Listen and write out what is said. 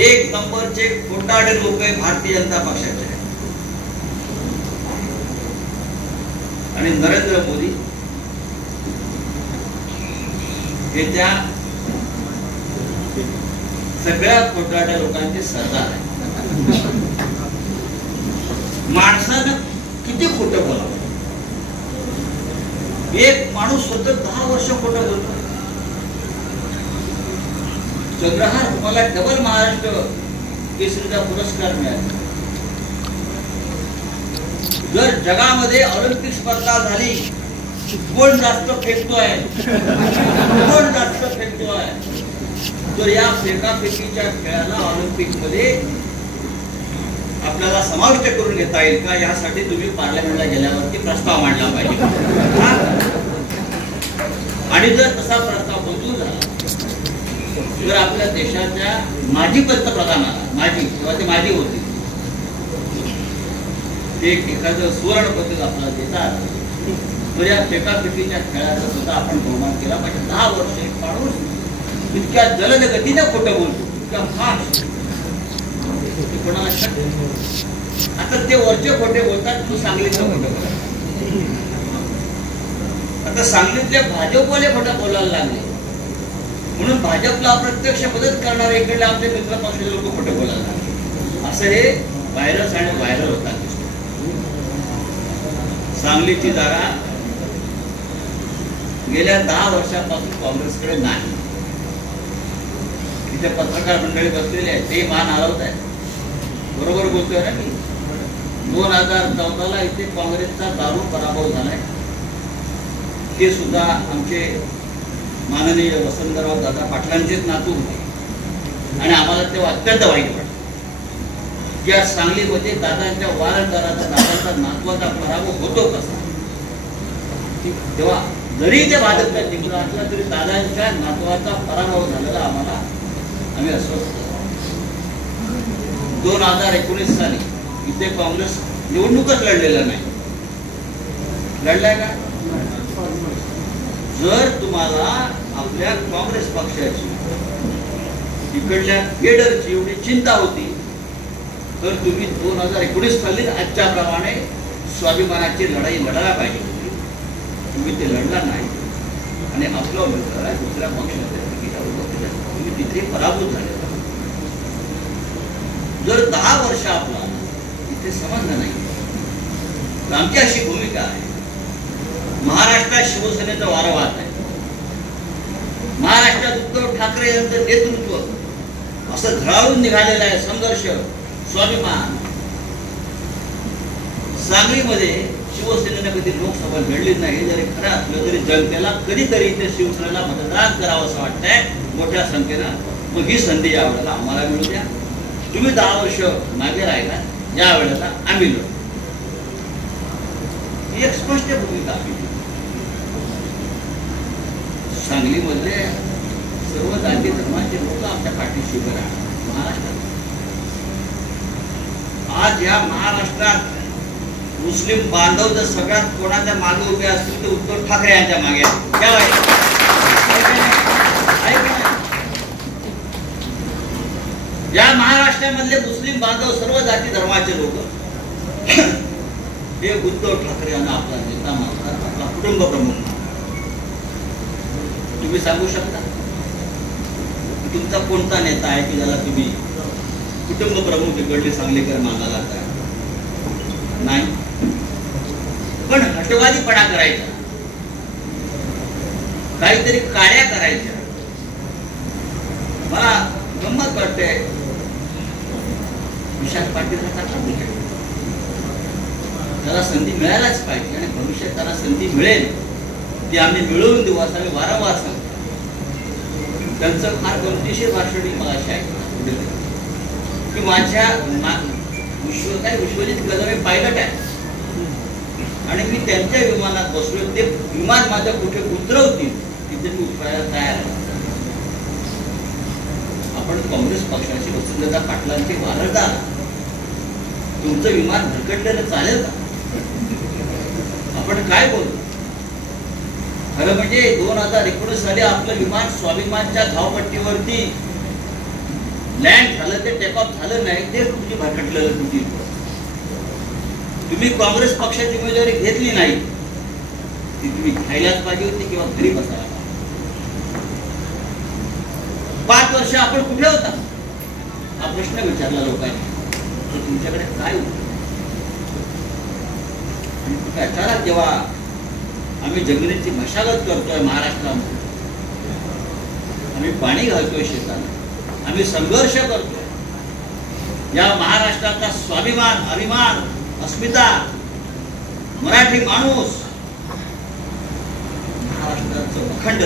एक नंबरचे खोटारडे लोक आहे भारतीय जनता पक्षाचे आणि नरेंद्र मोदी हे त्या सगळ्या खोटारड्या लोकांचे सरदार आहे. माणसानं किती खोटं बोलावं. एक माणूस स्वतः 10 वर्ष खोटं बोलतो. चंद्रहार तुम्हाला डबल महाराष्ट्र केसरीचा पुरस्कार मिळाला. जर जगामध्ये ऑलिम्पिक स्पर्धा झाली कोण जास्त फेकतोय कोण जास्त फेकतोय तर या फेकाफेकीच्या खेळाला ऑलिम्पिक मध्ये आपल्याला समाविष्ट करून घेता येईल का यासाठी तुम्ही पार्लमेंटला गेल्यावरती प्रस्ताव मांडला पाहिजे. आणि जर तसा प्रस्ताव मंजूर झाला तर आपल्या देशाच्या माजी पंतप्रधानाला तेव्हा ते माजी होते ते एखादं सुवर्ण पदक आपल्याला देतात तर या फेकाफेकीच्या खेळाचा सुद्धा आपण बहुमान केला पाहिजे. 10 वर्ष एक माणूस इतक्या जलद गतीने खोटं बोलतो इतक्या फास्ट कोणाला शक्य. आता ते वरचे खोटे बोलतात तू सांगलीचं खोटं बोलतात. आता सांगलीतले भाजपवाले खोटं बोलायला लागले म्हणून भाजपला अप्रत्यक्ष मदत करणारे इकडले आमचे मित्र पक्षाचे लोक खोटे बोलायला लागले. असं हे व्हायरस आणि व्हायरल होतात. सांगलीची जागा गेल्या 10 वर्षापासून काँग्रेसकडे नाही. इथे पत्रकार मंडळी बसलेले आहेत ते मान हलवत आहेत. बरोबर बोलतोय ना मी. 2014ला इथे काँग्रेसचा दारू पराभव झालाय. ते सुद्धा आमचे माननीय वसंतराव दादा पाटलांचेच नातू होते आणि आम्हाला तेव्हा अत्यंत वाईट वाटतं की या सांगलीमध्ये दादांच्या वारंदाराचा दादांचा नातवाचा पराभव होतो कसा. तेव्हा जरी ते भाजपचा जिंकला असला तरी दादांच्या नातवाचा पराभव झालेला आम्हाला आम्ही अस्वस्थ. 2019 साली इथे काँग्रेस निवडणूकच लढलेला नाही. लढलाय का. जर तुम्हाला आपल्या काँग्रेस पक्षाची इकडल्या केडरची एवढी चिंता होती तर तुम्ही 2019 साली आजच्या प्रमाणे स्वाभिमानाची लढाई लढायला पाहिजे होती. तुम्ही ते लढला नाही आणि आपला उमेदवार दुसऱ्या पक्षाच्या तिकिटावर तुम्ही तिथे पराभूत झाले. जर 10 वर्ष आपला इथे संबंध नाही तर आमची अशी भूमिका आहे. महाराष्ट्रात शिवसेनेचा वारं वाहत आहे. महाराष्ट्रात उद्धव ठाकरे यांचं नेतृत्व असं झळाळून निघालेलं आहे. संघर्ष स्वाभिमान. सांगलीमध्ये शिवसेनेनं कधी लोकसभा लढलीच नाही जरी खरं असलं तरी जनतेला कधीतरी इथे शिवसेनेला मतदान करावं असं वाटतंय मोठ्या संख्येनं. मग ही संधी या वेळेला आम्हाला मिळू द्या. तुम्ही 10 वर्ष मागे राहिला या वेळेला आम्ही लढू. ही एक स्पष्ट भूमिका आहे. सांगलीमधले सर्व जाती धर्माचे लोक आमच्या पाठीशी उभे राहतात. महाराष्ट्रात आज या महाराष्ट्रात मुस्लिम बांधव जर सगळ्यात कोणाच्या मागे उभे असतील तर उद्धव ठाकरे यांच्या मागे या महाराष्ट्रामधले मुस्लिम बांधव सर्व जाती धर्माचे लोक हे उद्धव ठाकरे यांना आपला नेता मानतात आपला कुटुंब प्रमुख. तुम्ही सांगू शकता तुमचा कोणता नेता आहे की ज्याला तुम्ही कुटुंब प्रमुख इकडले सांगलीकर मानायला लागता. नाही. पण हटवादीपणा करायचा काहीतरी काड्या करायच्या. मला गंमत वाटते विशाल पाटील त्याला संधी मिळायलाच पाहिजे आणि भविष्यात त्याला संधी मिळेल ती आम्ही मिळवून देऊ असं आम्ही वारंवार सांगतो. त्यांचं फार गमतीशीर भाषण मला अशी आहे की माझ्या विश्वजित कदम हे पायलट आहे आणि मी त्यांच्या विमानात बसलो. ते विमान माझ्या कुठे उतरवतील तिथे मी उतरायला तयार आहे. आपण काँग्रेस पक्षाची वसंतदादा पाटलांची वारंदार तुमचं विमान भरकटलेलं चालेल का. आपण काय बोलतो. खरं म्हणजे 2019 साली आपलं विमान स्वाभिमानच्या धावपट्टीवरती लँड झालं ते टेक ऑफ झालं नाही ते तुमची भरकटलेलं तुमची. तुम्ही काँग्रेस पक्षाची उमेदवारी घेतली नाही ती तुम्ही घ्यायलाच पाहिजे होती किंवा घरी बसायला पाहिजे. 5 वर्ष आपण कुठे होता हा प्रश्न विचारला लोकांनी. तर तुमच्याकडे काय होतं? अचानक जेव्हा आम्ही जमिनीची मशागत करतोय महाराष्ट्रामध्ये, आम्ही पाणी घालतोय शेतात, आम्ही संघर्ष करतोय, या महाराष्ट्राचा स्वाभिमान, अभिमान, अस्मिता, मराठी माणूस, महाराष्ट्राचं अखंड